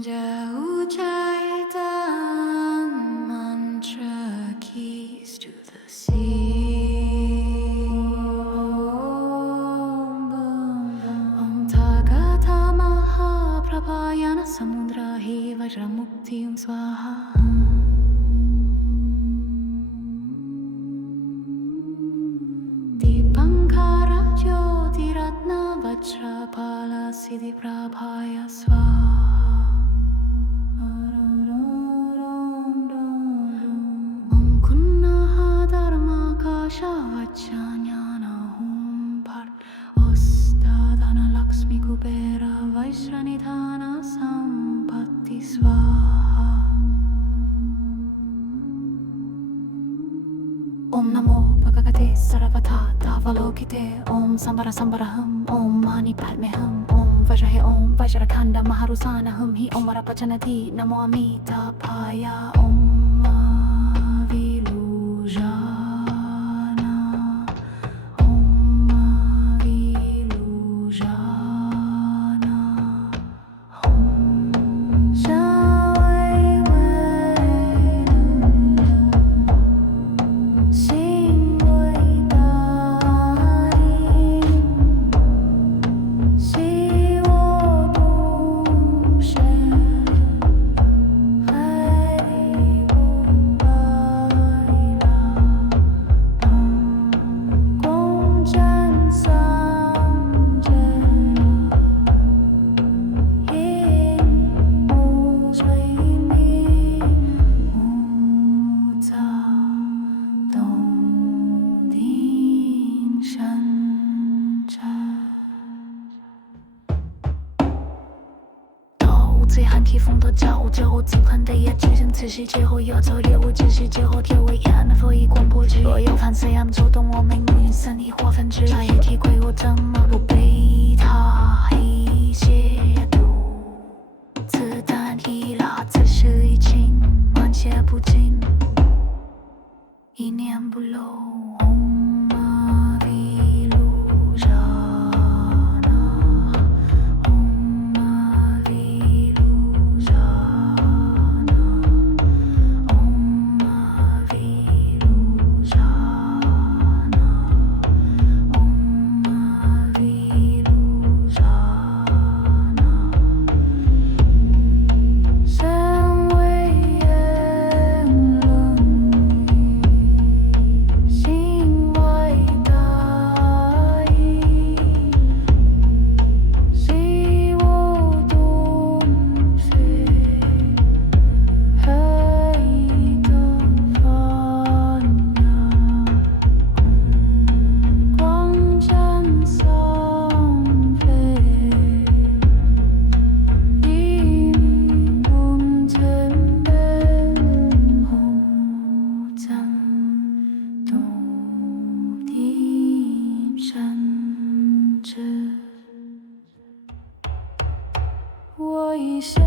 Jai mantra keys to the sea. Om Tagata Mahaprabhayana Samudra Hi Vajramukti Swaha. Dipankara Jyotiratna Vajrapala Siddhi Prabhaya Swaha. Om Kunnaha Dharmakasha Vajjanyana Om Bhat Ostadana Lakshmi Kubera Vaishranidhana Sampatti Swaha. Om Namo Bhagavate Sarvata Dhavalokite. Om Sambara Sambaraham. Om Mani Padme Hum. Om Vajrahe Om Vajrakhanda Maharusana Hum Hi Om Marapachanati Namo Amita Paya. Om Avilujana. Om Avilujana. Om Shai Wei Sing Wei Dari Siwo Bu Shen Hari Wu Bai La Gong Zhen Sang Zhen Yin Wu Sui Mi Wu Zha Dong Ding Shen Zhen。最寒披风的照，之后自喷的也只剩此时之后要走猎物，只是之后天为暗，所以广播之若有盘丝扬州动我命运森你或分之，他也体会我怎么不被他黑亵渎。子弹已拉，此时已尽，万劫不尽，一念不漏。Om Avilujana. Om Avilujana. Om Avilujana. Om Avilujana. 三位言论，心外大义，希我东飞，黑灯翻呀，光沾桑飞。님 문zemben 호장 도림 산즈 我已写